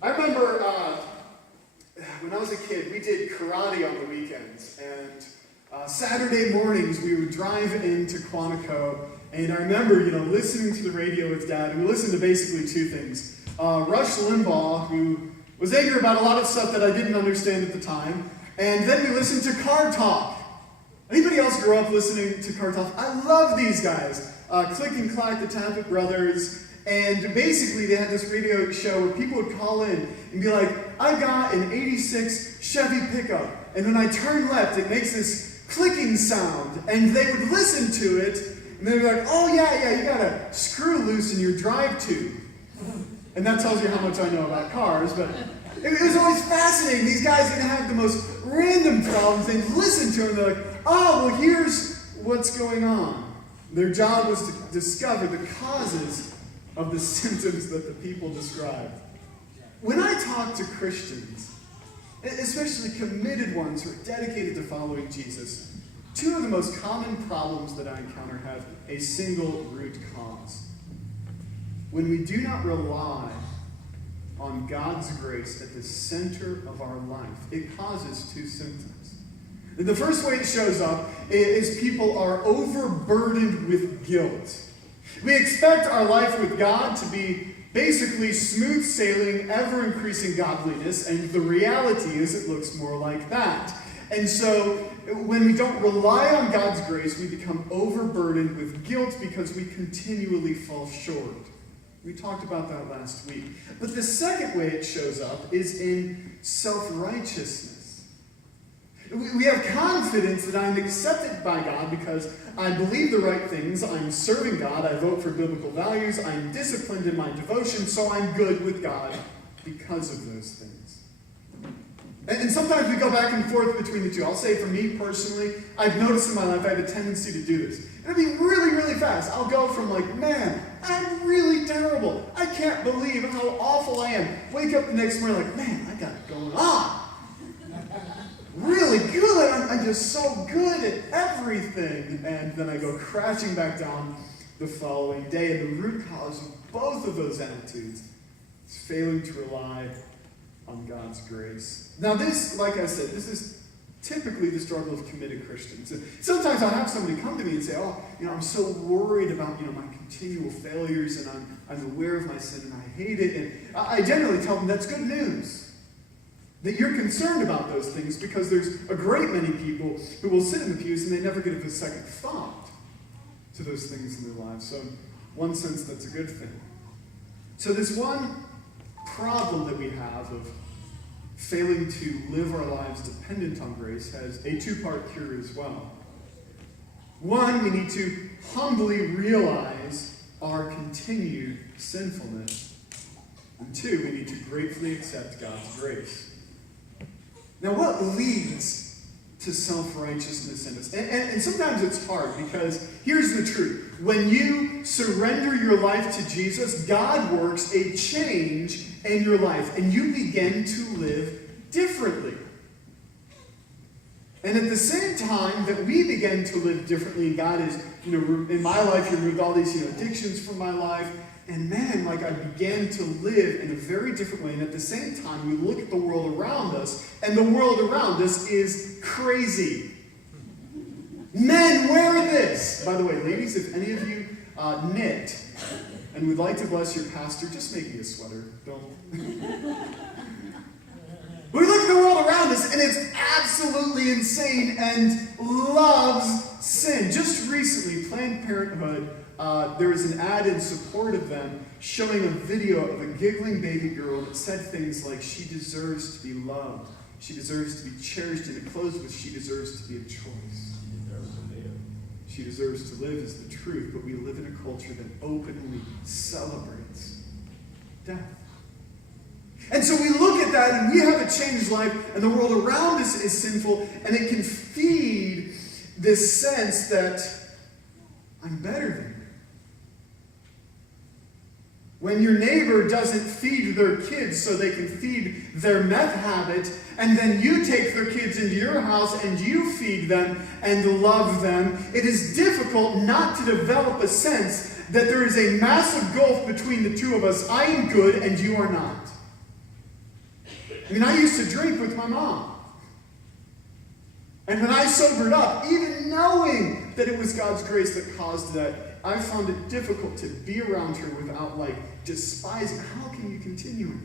I remember when I was a kid, we did karate on the weekends, and Saturday mornings we would drive into Quantico, and I remember, listening to the radio with Dad, and we listened to basically two things. Rush Limbaugh, who was angry about a lot of stuff that I didn't understand at the time, and then we listened to Car Talk. Anybody else grew up listening to Car Talk? I love these guys. Click and Clack, the Tappet Brothers. And basically, they had this radio show where people would call in and be like, I got an 86 Chevy pickup. And when I turn left, it makes this clicking sound. And they would listen to it, and they'd be like, oh, yeah, you got a screw loose in your drive tube. And that tells you how much I know about cars, but it was always fascinating. These guys would have the most random problems. They'd listen to them, they're like, oh, well, here's what's going on. Their job was to discover the causes of the symptoms that the people described. When I talk to Christians, especially committed ones who are dedicated to following Jesus, two of the most common problems that I encounter have a single root cause. When we do not rely on God's grace at the center of our life, it causes two symptoms. And the first way it shows up is people are overburdened with guilt. We expect our life with God to be basically smooth sailing, ever-increasing godliness, and the reality is it looks more like that. And so when we don't rely on God's grace, we become overburdened with guilt because we continually fall short. We talked about that last week. But the second way it shows up is in self-righteousness. We have confidence that I'm accepted by God because I believe the right things, I'm serving God, I vote for biblical values, I'm disciplined in my devotion, so I'm good with God because of those things. And sometimes we go back and forth between the two. I'll say for me personally, I've noticed in my life I have a tendency to do this. It'll be really, really fast. I'll go from like, man, I'm really terrible. I can't believe how awful I am. Wake up the next morning like, man, I got it going on. Really good. I'm just so good at everything. And then I go crashing back down the following day. And the root cause of both of those attitudes is failing to rely on God's grace. Now this, like I said, this is typically the struggle of committed Christians. Sometimes I'll have somebody come to me and say, I'm so worried about, my continual failures, and I'm aware of my sin and I hate it. And I generally tell them that's good news. That you're concerned about those things because there's a great many people who will sit in the pews and they never give a second thought to those things in their lives. So in one sense, that's a good thing. So this one problem that we have of failing to live our lives dependent on grace has a two-part cure as well. One, we need to humbly realize our continued sinfulness. And two, we need to gratefully accept God's grace. Now, what leads to self-righteousness in us? And sometimes it's hard because here's the truth. When you surrender your life to Jesus, God works a change in your life, and you begin to live differently. And at the same time that we begin to live differently, God is, in my life, He removed all these, addictions from my life. And man, I began to live in a very different way. And at the same time, we look at the world around us, and the world around us is crazy. Men, wear this. By the way, ladies, if any of you knit and would like to bless your pastor, just make me a sweater. Don't. We look at the world around us, and it's absolutely insane and loves sin. Just recently, Planned Parenthood, there was an ad in support of them showing a video of a giggling baby girl that said things like, she deserves to be loved, she deserves to be cherished, and it closed with, she deserves to be a choice. She deserves to live is the truth, but we live in a culture that openly celebrates death. And so we look at that, and we have a changed life, and the world around us is sinful, and it can feed this sense that I'm better than you. When your neighbor doesn't feed their kids so they can feed their meth habit, and then you take their kids into your house and you feed them and love them, it is difficult not to develop a sense that there is a massive gulf between the two of us. I am good and you are not. I mean, I used to drink with my mom. And when I sobered up, even knowing that it was God's grace that caused that, I found it difficult to be around her without, despising. How can you continue in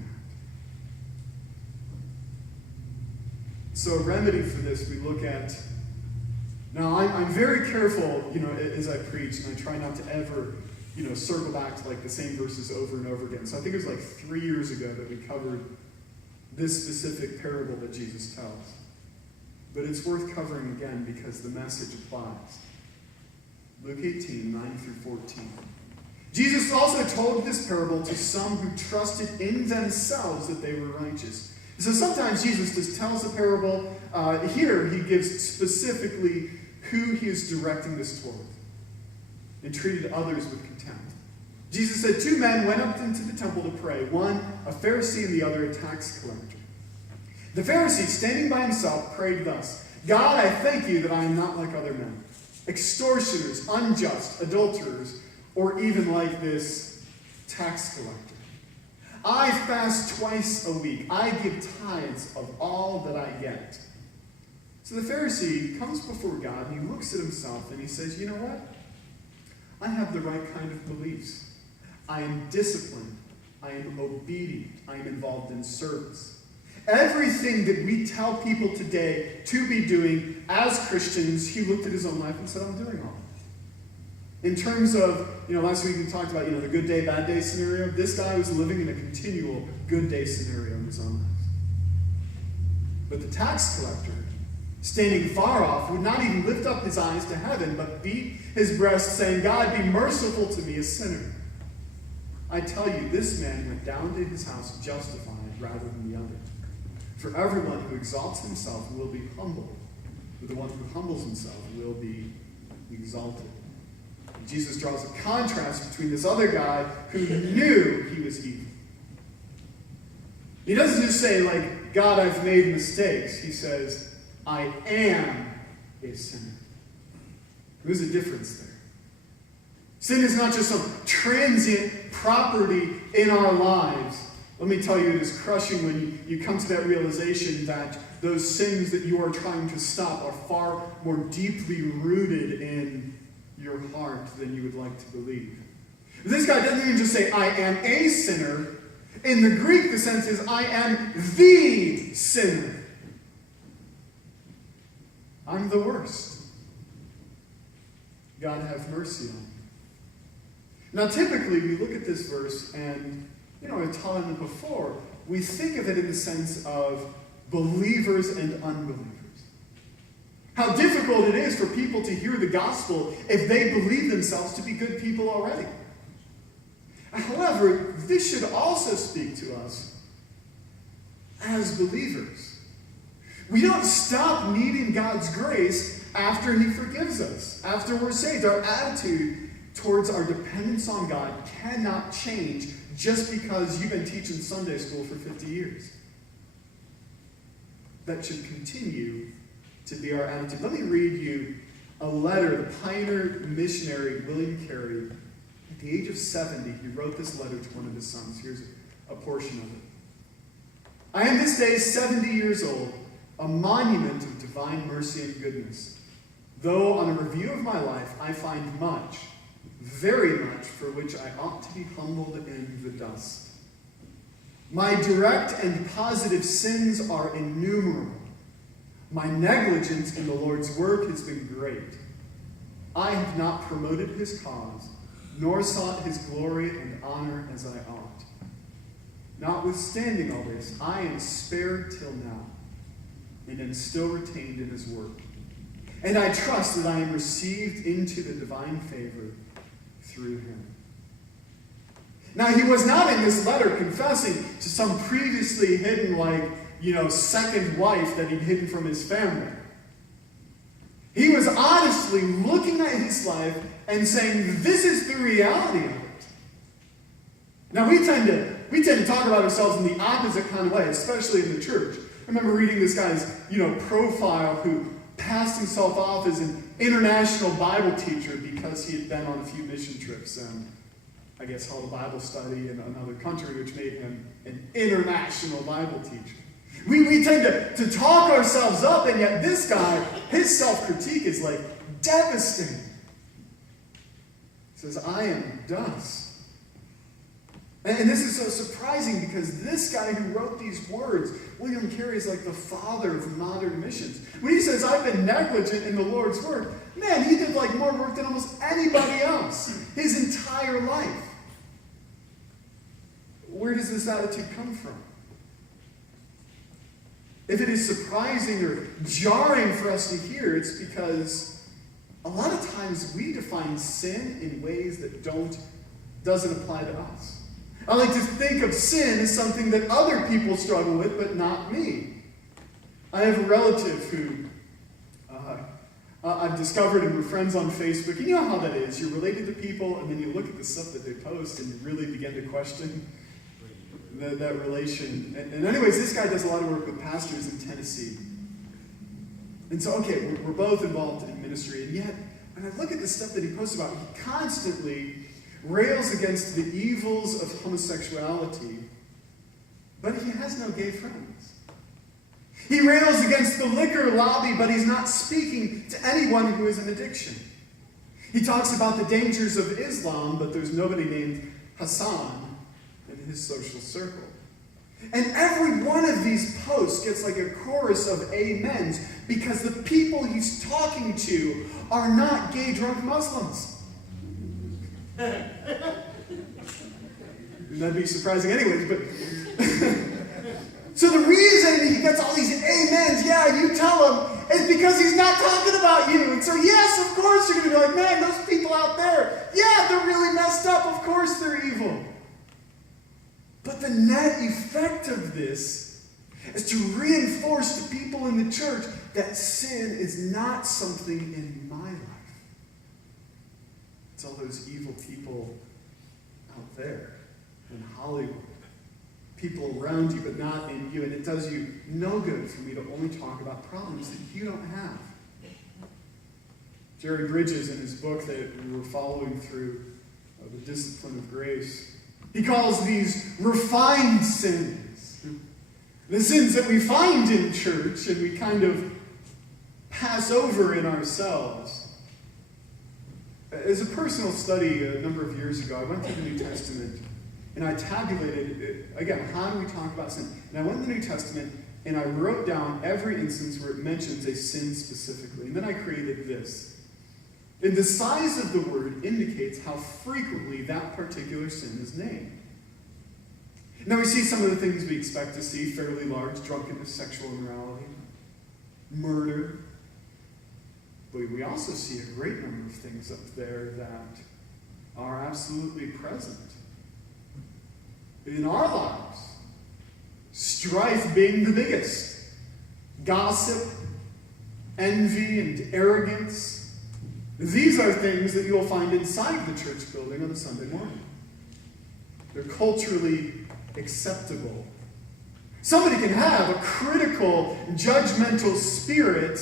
that? So a remedy for this, we look at... Now, I'm very careful, as I preach, and I try not to ever, circle back to, the same verses over and over again. So I think it was, 3 years ago that we covered this specific parable that Jesus tells. But it's worth covering again because the message applies. Luke 18, 9 through 14. Jesus also told this parable to some who trusted in themselves that they were righteous. So sometimes Jesus just tells a parable. Here he gives specifically who he is directing this toward, and treated others with contempt. Jesus said, 2 men went up into the temple to pray, one a Pharisee and the other a tax collector. The Pharisee, standing by himself, prayed thus, God, I thank you that I am not like other men, extortioners, unjust, adulterers, or even like this tax collector. I fast twice a week. I give tithes of all that I get. So the Pharisee comes before God and he looks at himself and he says, you know what? I have the right kind of beliefs. I am disciplined. I am obedient. I am involved in service. Everything that we tell people today to be doing as Christians, he looked at his own life and said, I'm doing all. In terms of, last week we talked about, the good day, bad day scenario. This guy was living in a continual good day scenario in his own life. But the tax collector, standing far off, would not even lift up his eyes to heaven, but beat his breast, saying, God, be merciful to me, a sinner. I tell you, this man went down to his house justified rather than the other. For everyone who exalts himself will be humbled, but the one who humbles himself will be exalted. And Jesus draws a contrast between this other guy who knew he was evil. He doesn't just say, God, I've made mistakes. He says, I am a sinner. There's a difference there. Sin is not just some transient property in our lives. Let me tell you, it is crushing when you come to that realization that those sins that you are trying to stop are far more deeply rooted in your heart than you would like to believe. This guy doesn't even just say, I am a sinner. In the Greek, the sense is, I am the sinner. I'm the worst. God have mercy on me. Now, typically, we look at this verse and, I've taught it before, we think of it in the sense of believers and unbelievers. How difficult it is for people to hear the gospel if they believe themselves to be good people already. However, this should also speak to us as believers. We don't stop needing God's grace after he forgives us, after we're saved. Our attitude towards our dependence on God cannot change just because you've been teaching Sunday school for 50 years. That should continue to be our attitude. Let me read you a letter. The pioneer missionary William Carey, at the age of 70, he wrote this letter to one of his sons. Here's a portion of it. I am this day 70 years old, a monument of divine mercy and goodness. Though on a review of my life I find much, very much, for which I ought to be humbled in the dust. My direct and positive sins are innumerable. My negligence in the Lord's work has been great. I have not promoted his cause, nor sought his glory and honor as I ought. Notwithstanding all this, I am spared till now, and am still retained in his work. And I trust that I am received into the divine favor through him. Now, he was not in this letter confessing to some previously hidden, second wife that he'd hidden from his family. He was honestly looking at his life and saying, this is the reality of it. Now, we tend to talk about ourselves in the opposite kind of way, especially in the church. I remember reading this guy's, profile who passed himself off as an international Bible teacher because he had been on a few mission trips and I guess held a Bible study in another country, which made him an international Bible teacher. We tend to talk ourselves up, and yet this guy, his self-critique is like devastating. He says, I am dust. And this is so surprising because this guy who wrote these words, William Carey, is like the father of modern missions. When he says, I've been negligent in the Lord's work, man, he did like more work than almost anybody else his entire life. Where does this attitude come from? If it is surprising or jarring for us to hear, it's because a lot of times we define sin in ways that doesn't apply to us. I like to think of sin as something that other people struggle with, but not me. I have a relative who I've discovered, and we're friends on Facebook. And you know how that is. You're related to people, and then you look at the stuff that they post, and you really begin to question that relation. And anyways, this guy does a lot of work with pastors in Tennessee. And so, okay, we're both involved in ministry, and yet, when I look at the stuff that he posts about, he constantly rails against the evils of homosexuality, but he has no gay friends. He rails against the liquor lobby, but he's not speaking to anyone who is in addiction. He talks about the dangers of Islam, but there's nobody named Hassan in his social circle. And every one of these posts gets like a chorus of amens because the people he's talking to are not gay drunk Muslims. That'd be surprising anyways, but so the reason he gets all these amens, yeah, you tell him, is because he's not talking about you. And so yes, of course you're going to be like, man, those people out there, yeah, they're really messed up, of course they're evil. But the net effect of this is to reinforce to people in the church that sin is not something in my life. It's all those evil people out there in Hollywood. People around you, but not in you. And it does you no good for me to only talk about problems that you don't have. Jerry Bridges, in his book that we were following through, The Discipline of Grace, he calls these refined sins. The sins that we find in church and we kind of pass over in ourselves. As a personal study a number of years ago, I went through the New Testament and I tabulated, again, how do we talk about sin? And I went to the New Testament and I wrote down every instance where it mentions a sin specifically. And then I created this. And the size of the word indicates how frequently that particular sin is named. Now we see some of the things we expect to see, fairly large: drunkenness, sexual immorality, murder. But we also see a great number of things up there that are absolutely present in our lives. Strife being the biggest. Gossip, envy, and arrogance. These are things that you'll find inside the church building on a Sunday morning. They're culturally acceptable. Somebody can have a critical, judgmental spirit,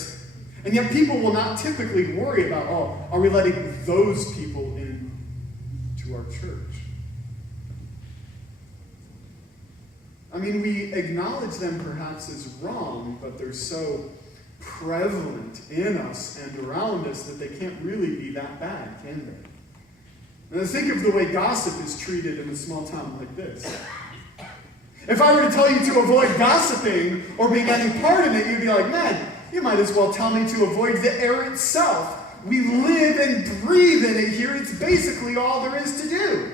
and yet people will not typically worry about, are we letting those people in to our church? I mean, we acknowledge them perhaps as wrong, but they're so prevalent in us and around us that they can't really be that bad, can they? Now think of the way gossip is treated in a small town like this. If I were to tell you to avoid gossiping or being any part in it, you'd be like, man, you might as well tell me to avoid the air itself. We live and breathe in it here. It's basically all there is to do.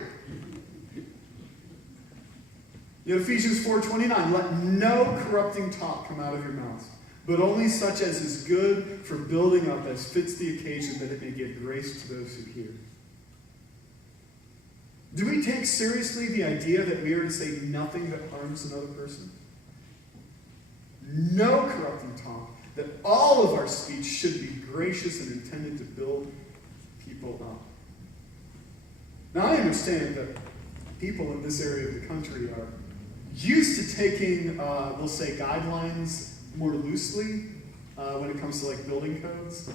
Ephesians 4:29, let no corrupting talk come out of your mouth, but only such as is good for building up as fits the occasion, that it may give grace to those who hear. Do we take seriously the idea that we are to say nothing that harms another person? No corrupting talk, that all of our speech should be gracious and intended to build people up. Now I understand that people in this area of the country are used to taking, we'll say, guidelines more loosely when it comes to like building codes.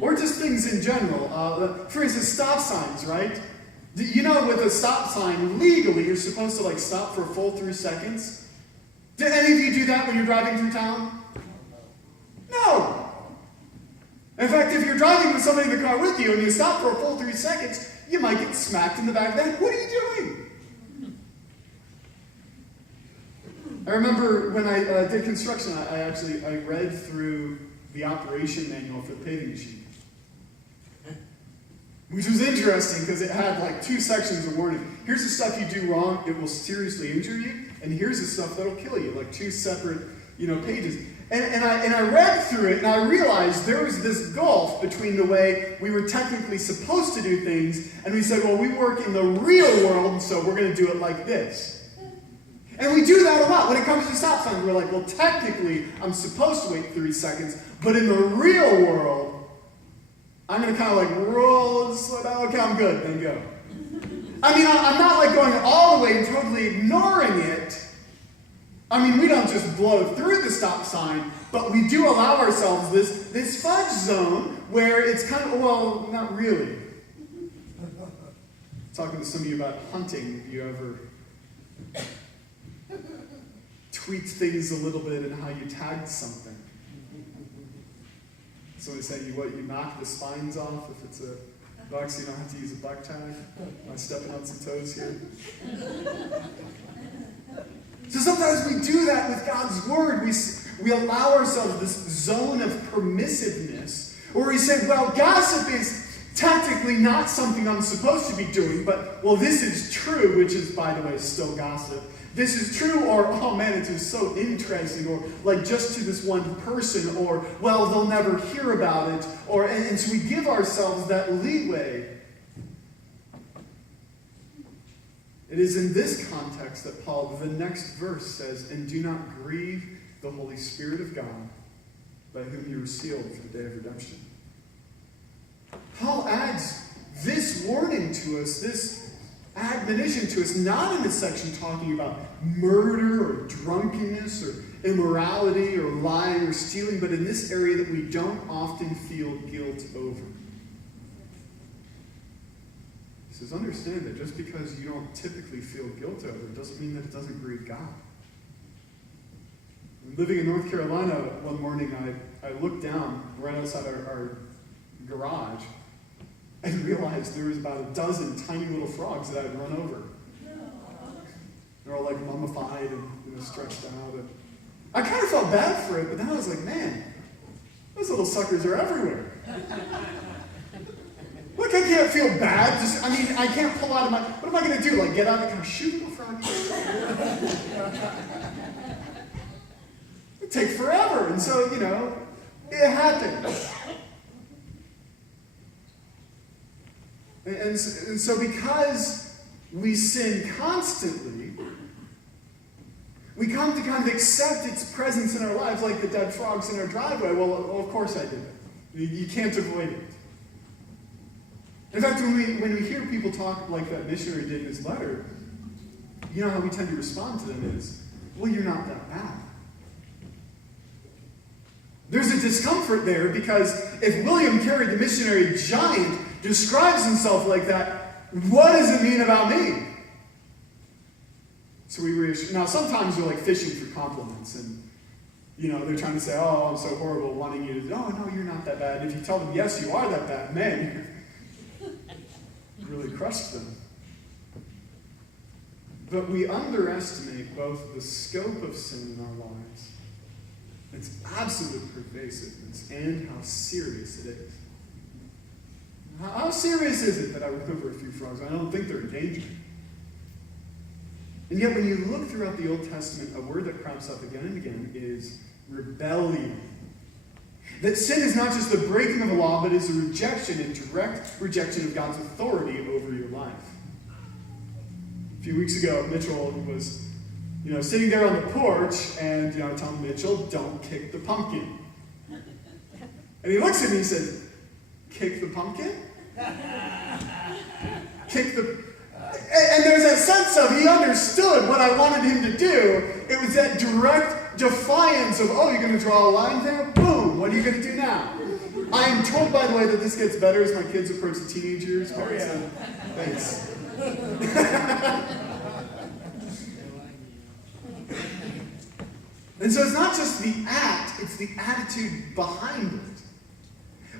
Or just things in general. For instance, stop signs, right? You know, with a stop sign, legally, you're supposed to like stop for a full 3 seconds. Do any of you do that when you're driving through town? No. In fact, if you're driving with somebody in the car with you and you stop for a full 3 seconds, you might get smacked in the back of the head. What are you doing? I remember when I did construction, I read through the operation manual for the paving machine, which was interesting because it had like 2 sections of warning. Here's the stuff you do wrong, it will seriously injure you, and here's the stuff that'll kill you, like 2 separate, pages. And I read through it, and I realized there was this gulf between the way we were technically supposed to do things, and we said, well, we work in the real world, so we're going to do it like this. And we do that a lot. When it comes to stop signs, we're like, well, technically, I'm supposed to wait 3 seconds, but in the real world, I'm going to kind of like roll and slow down. Okay, I'm good, then go. I mean, I'm not like going all the way and totally ignoring it. I mean, we don't just blow through the stop sign, but we do allow ourselves this fudge zone where it's kind of, well, not really. Talking to some of you about hunting, you ever tweak things a little bit in how you tag something? Somebody saying you knock the spines off if it's a buck, so you don't have to use a buck tag. Am I stepping on some toes here? So sometimes we do that with God's word. We allow ourselves this zone of permissiveness, or we say, well, gossip is technically not something I'm supposed to be doing, but, well, this is true, which is, by the way, still gossip. This is true, or, oh man, it's just so interesting, or like just to this one person, or, well, they'll never hear about it, or, and so we give ourselves that leeway. It is in this context that Paul, the next verse says, and do not grieve the Holy Spirit of God, by whom you were sealed for the day of redemption. Paul adds this warning to us, this admonition to us, not in a section talking about murder or drunkenness or immorality or lying or stealing, but in this area that we don't often feel guilt over. He says, understand that just because you don't typically feel guilt over it doesn't mean that it doesn't grieve God. Living in North Carolina one morning, I looked down right outside our garage and realized there was about a dozen tiny little frogs that I had run over. They're all like mummified and stretched out. And I kind of felt bad for it, but then I was like, man, those little suckers are everywhere. Look, I can't feel bad. I can't pull out of my... What am I going to do? Like, get out and kind of shoot little froggies? It'd take forever. And so, it happens. And so because we sin constantly, we come to kind of accept its presence in our lives like the dead frogs in our driveway. Well, of course I did it. You can't avoid it. In fact, when we hear people talk like that missionary did in his letter, you know how we tend to respond to them is, well, you're not that bad. There's a discomfort there because if William Carey, the missionary giant, describes himself like that, what does it mean about me? So we reassure. Now, sometimes we're like fishing for compliments, and they're trying to say, "Oh, I'm so horrible," wanting you to, no, you're not that bad. And if you tell them, "Yes, you are that bad," man, you really crushed them. But we underestimate both the scope of sin in our lives, its absolute pervasiveness, and how serious it is. How serious is it that I run over a few frogs? I don't think they're in danger. And yet when you look throughout the Old Testament, a word that crops up again and again is rebellion. That sin is not just the breaking of a law, but is a rejection, a direct rejection of God's authority over your life. A few weeks ago, Mitchell was, sitting there on the porch, and, I tell Mitchell, don't kick the pumpkin. And he looks at me and says, kick the pumpkin? Kick the... And there's that sense of he understood what I wanted him to do. It was that direct defiance of, you're going to draw a line there? Boom! What are you going to do now? I am told, by the way, that this gets better as my kids approach the teenage years. Oh, yeah. Thanks. And so it's not just the act, it's the attitude behind it.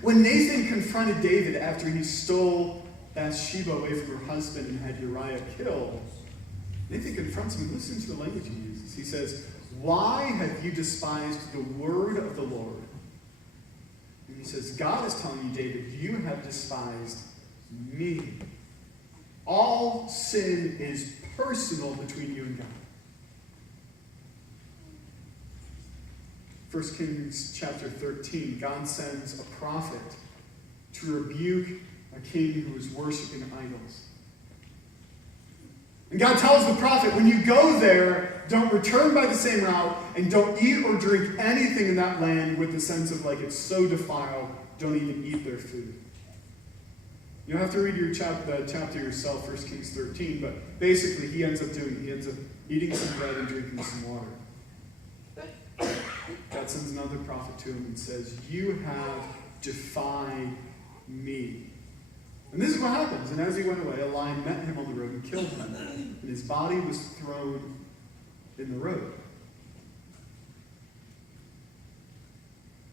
When Nathan confronted David after he stole Bathsheba away from her husband and had Uriah killed, Nathan confronts him. Listen to the language he uses. He says, "Why have you despised the word of the Lord?" And he says, God is telling you, David, you have despised me. All sin is personal between you and God. 1 Kings chapter 13, God sends a prophet to rebuke a king who is worshiping idols. And God tells the prophet, when you go there, don't return by the same route, and don't eat or drink anything in that land with the sense of like it's so defiled, don't even eat their food. You don't have to read the chapter yourself, 1 Kings 13, but basically he ends up eating some bread and drinking some water. God sends another prophet to him and says, you have defied me. And this is what happens. And as he went away, a lion met him on the road and killed him. And his body was thrown in the road.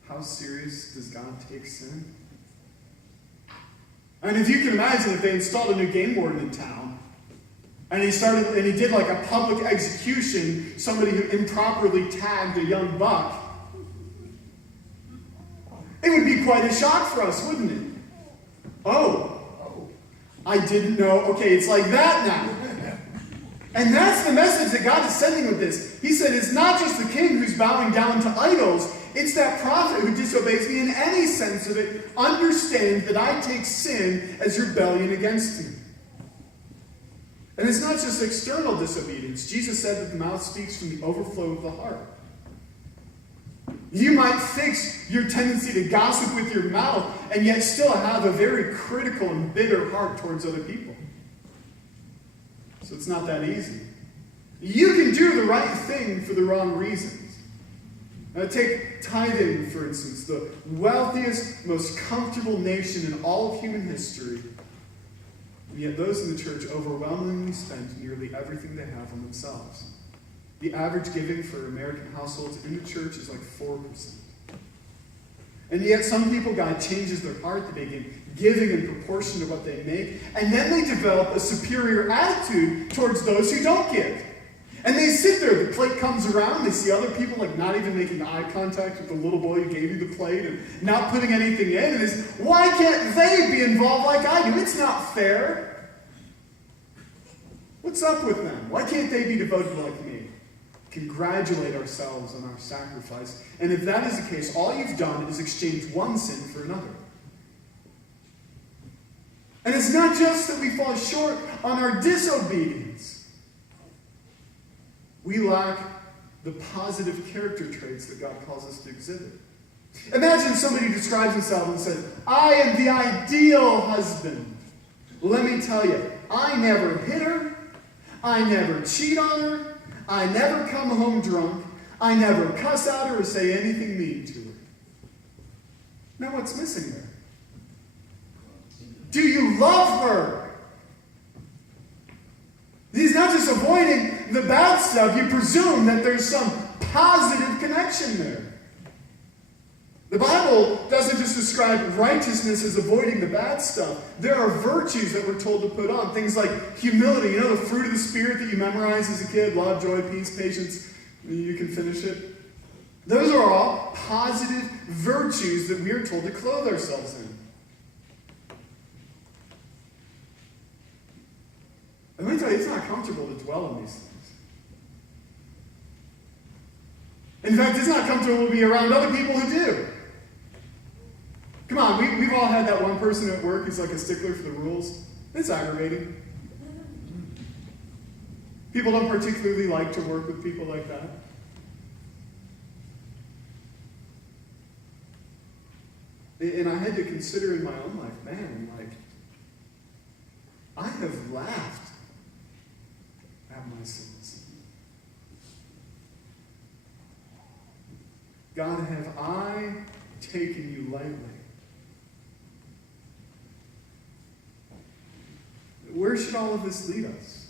How serious does God take sin? And if you can imagine, if they installed a new game warden in town, and he did like a public execution, somebody who improperly tagged a young buck, it would be quite a shock for us, wouldn't it? Oh, I didn't know. Okay, it's like that now. And that's the message that God is sending with this. He said, it's not just the king who's bowing down to idols. It's that prophet who disobeys me in any sense of it. Understand that I take sin as rebellion against me. And it's not just external disobedience. Jesus said that the mouth speaks from the overflow of the heart. You might fix your tendency to gossip with your mouth and yet still have a very critical and bitter heart towards other people. So it's not that easy. You can do the right thing for the wrong reasons. Take tithing, for instance, the wealthiest, most comfortable nation in all of human history. And yet those in the church overwhelmingly spend nearly everything they have on themselves. The average giving for American households in the church is like 4%. And yet some people, God changes their heart. They begin giving in proportion to what they make. And then they develop a superior attitude towards those who don't give. And they sit there. The plate comes around. They see other people like not even making eye contact with the little boy who gave you the plate and not putting anything in. And it's, why can't they be involved like I do? It's not fair. What's up with them? Why can't they be devoted like me? Congratulate ourselves on our sacrifice. And if that is the case, all you've done is exchange one sin for another. And it's not just that we fall short on our disobedience. We lack the positive character traits that God calls us to exhibit. Imagine somebody describes himself and says, I am the ideal husband. Let me tell you, I never hit her. I never cheat on her. I never come home drunk. I never cuss at her or say anything mean to her. Now what's missing there? Do you love her? He's not just avoiding the bad stuff. You presume that there's some positive connection there. The Bible doesn't just describe righteousness as avoiding the bad stuff. There are virtues that we're told to put on. Things like humility. You know, the fruit of the Spirit that you memorize as a kid. Love, joy, peace, patience. You can finish it. Those are all positive virtues that we are told to clothe ourselves in. And let me tell you, it's not comfortable to dwell on these things. In fact, it's not comfortable to be around other people who do. Come on, we've all had that one person at work who's like a stickler for the rules. It's aggravating. People don't particularly like to work with people like that. And I had to consider in my own life, man, like, I have laughed at my sins. God, have I taken you lightly? Where should all of this lead us?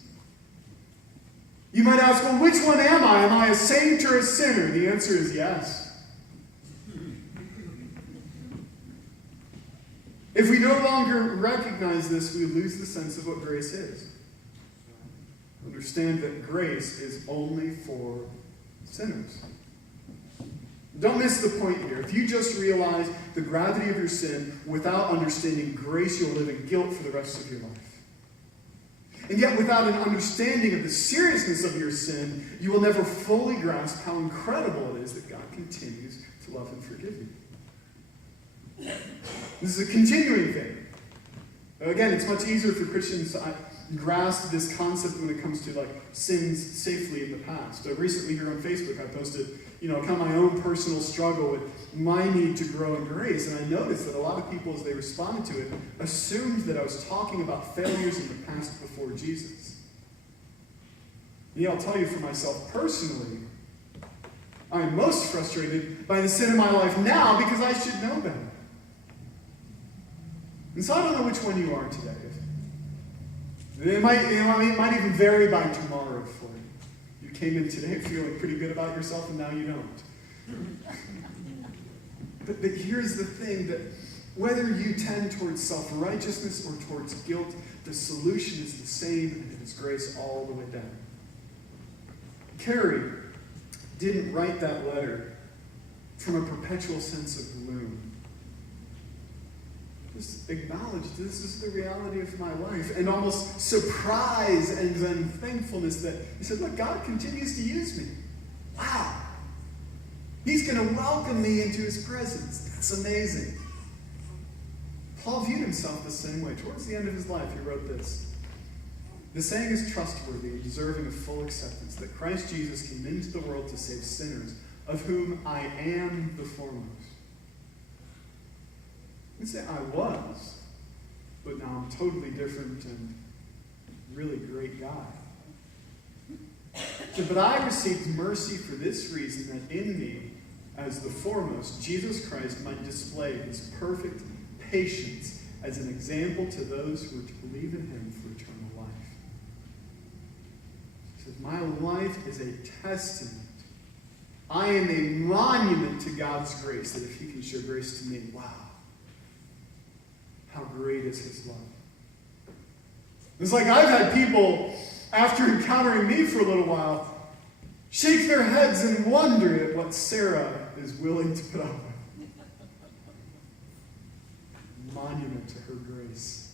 You might ask, well, which one am I? Am I a saint or a sinner? The answer is yes. If we no longer recognize this, we lose the sense of what grace is. Understand that grace is only for sinners. Don't miss the point here. If you just realize the gravity of your sin without understanding grace, you'll live in guilt for the rest of your life. And yet, without an understanding of the seriousness of your sin, you will never fully grasp how incredible it is that God continues to love and forgive you. This is a continuing thing. Again, it's much easier for Christians to grasp this concept when it comes to sins safely in the past. Recently here on Facebook, I posted kind of my own personal struggle with my need to grow in grace. And I noticed that a lot of people, as they responded to it, assumed that I was talking about failures in the past before Jesus. And I'll tell you for myself personally, I am most frustrated by the sin in my life now because I should know better. And so I don't know which one you are today. It might even vary by tomorrow for you. You came in today feeling pretty good about yourself, and now you don't. But here's the thing, that whether you tend towards self-righteousness or towards guilt, the solution is the same, and it is grace all the way down. Carrie didn't write that letter from a perpetual sense of gloom. Just acknowledge this is the reality of my life, and almost surprise and then thankfulness that he said, look, God continues to use me. Wow. He's going to welcome me into his presence. That's amazing. Paul viewed himself the same way. Towards the end of his life, he wrote this. The saying is trustworthy and deserving of full acceptance, that Christ Jesus came into the world to save sinners, of whom I am the foremost. You say I was, but now I'm totally different and really great guy. So, but I received mercy for this reason, that in me, as the foremost, Jesus Christ might display his perfect patience as an example to those who are to believe in him for eternal life. He says, my life is a testament. I am a monument to God's grace, that if he can show grace to me, wow. How great is his love. It's like I've had people, after encountering me for a little while, shake their heads and wonder at what Sarah is willing to put up with. Monument to her grace.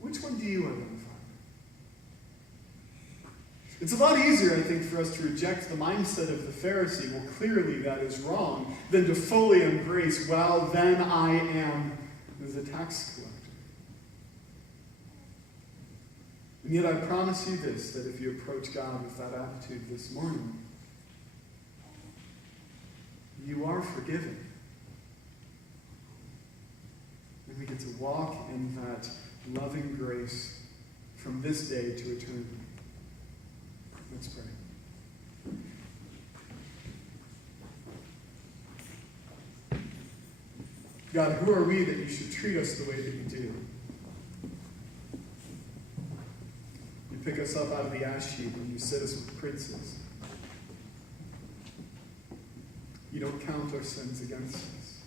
Which one do you identify with? It's a lot easier, I think, for us to reject the mindset of the Pharisee, well, clearly that is wrong, than to fully embrace, well, then I am the tax collector. And yet I promise you this, that if you approach God with that attitude this morning, you are forgiven. And we get to walk in that loving grace from this day to eternity. Let's pray. God, who are we that you should treat us the way that you do? You pick us up out of the ash heap and you sit us with princes. You don't count our sins against us.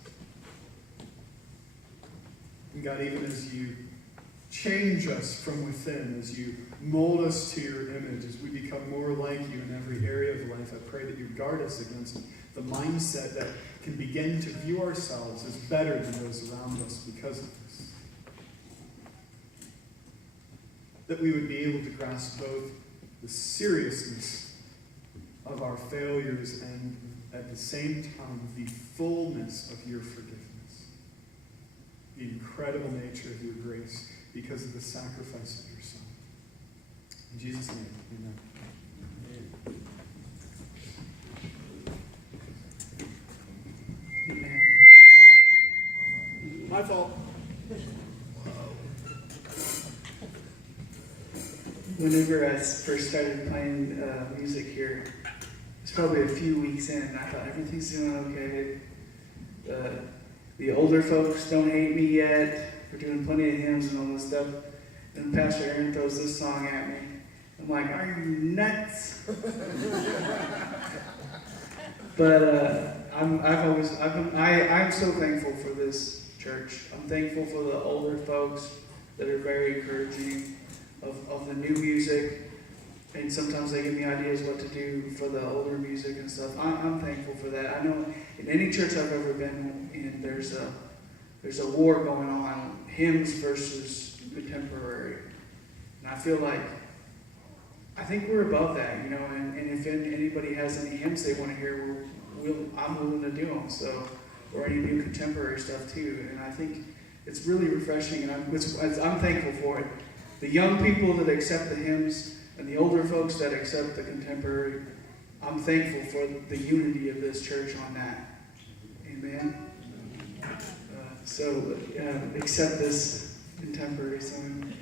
And God, even as you change us from within, as you mold us to your image, as we become more like you in every area of life, I pray that you guard us against the mindset that can begin to view ourselves as better than those around us because of this. That we would be able to grasp both the seriousness of our failures and at the same time the fullness of your forgiveness. The incredible nature of your grace because of the sacrifice of your Son. In Jesus' name, amen. Amen. My fault. Whenever I first started playing music here, it's probably a few weeks in, and I thought everything's doing okay. The older folks don't hate me yet. We're doing plenty of hymns and all this stuff. And Pastor Aaron throws this song at me. I'm like, are you nuts? But I'm so thankful for this church. I'm thankful for the older folks that are very encouraging of the new music. And sometimes they give me ideas what to do for the older music and stuff. I'm thankful for that. I know in any church I've ever been in, there's a war going on, hymns versus contemporary. And I feel like, I think we're above that, you know, and if anybody has any hymns they want to hear, I'm willing to do them, so, or any new contemporary stuff too. And I think it's really refreshing, and I'm thankful for it. The young people that accept the hymns, and the older folks that accept the contemporary, I'm thankful for the unity of this church on that. Amen. So accept this contemporary song.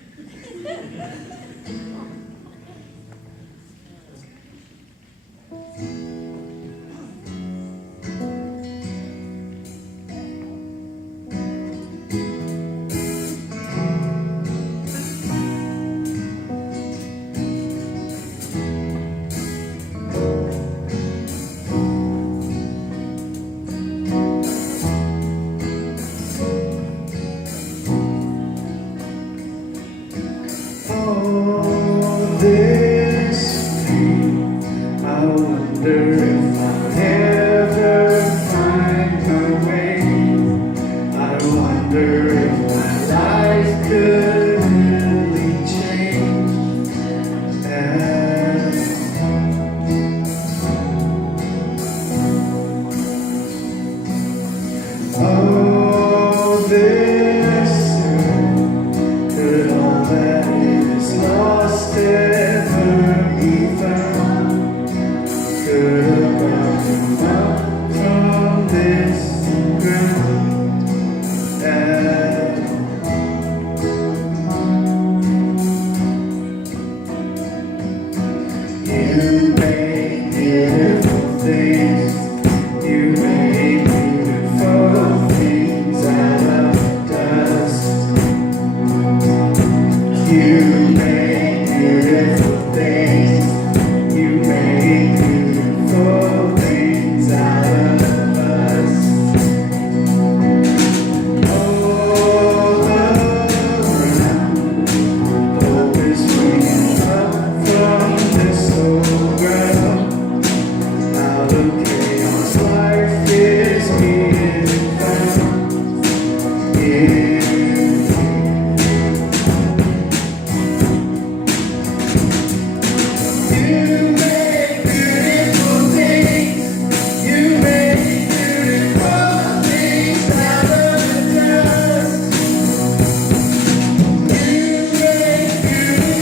You make beautiful things.